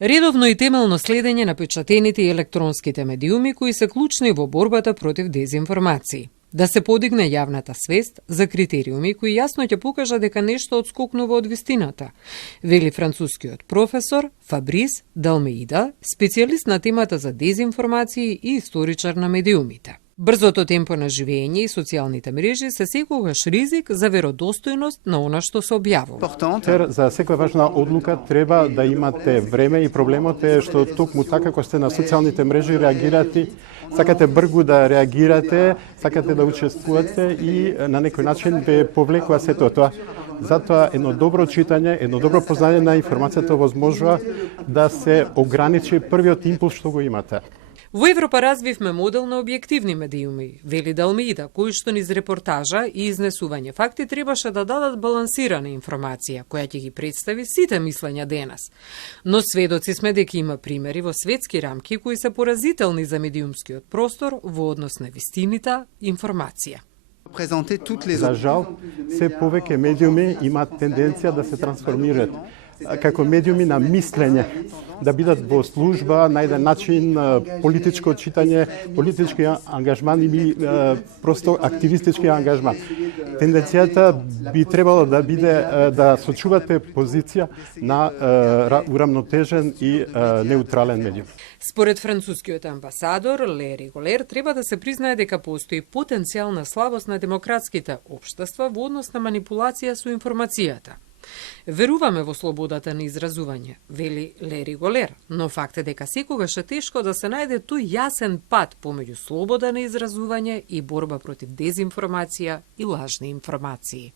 Редовно и темелно следење на печатените и електронските медиуми кои се клучни во борбата против дезинформации. Да се подигне јавната свест за критериуми кои јасно ќе покажа дека нешто одскокнува од вистината, вели францускиот професор Фабрис Далмеида, специјалист на темата за дезинформации и историчар на медиумите. Брзото темпо на живење и социјалните мрежи се секогаш ризик за веродостојност на она што се објавува. За секоја важна одлука треба да имате време и проблемот е што токму така кога сте на социјалните мрежи реагирате, сакате бргу да реагирате, сакате да учествувате и на некој начин ве повлекува сето тоа. Затоа едно добро читање, едно добро познање на информацијата возможува да се ограничи првиот импулс што го имате. Во Европа развивме модел на објективни медиуми, вели Далмеида, кои што низ репортажа и изнесување факти требаше да дадат балансирана информација, која ќе ги представи сите мислења денес. Но сведоци сме дека има примери во светски рамки кои се поразителни за медиумскиот простор во однос на вистината информација. За жал, се повеќе медиуми имаат тенденција да се трансформираат како медиуми на мислење, да бидат во служба на еден начин политичко читање, политички ангажман или просто активистички ангажман. Тенденцијата би требало да биде да сочувате позиција на урамнотежен и неутрален медиум. Според францускиот амбасадор Лери Голер, треба да се признае дека постои потенцијална слабост на демократските општества во однос на манипулација со информацијата. Веруваме во слободата на изразување, вели Лери Голер, но факт е дека секогаш е тешко да се најде тој јасен пат помеѓу слобода на изразување и борба против дезинформација и лажни информации.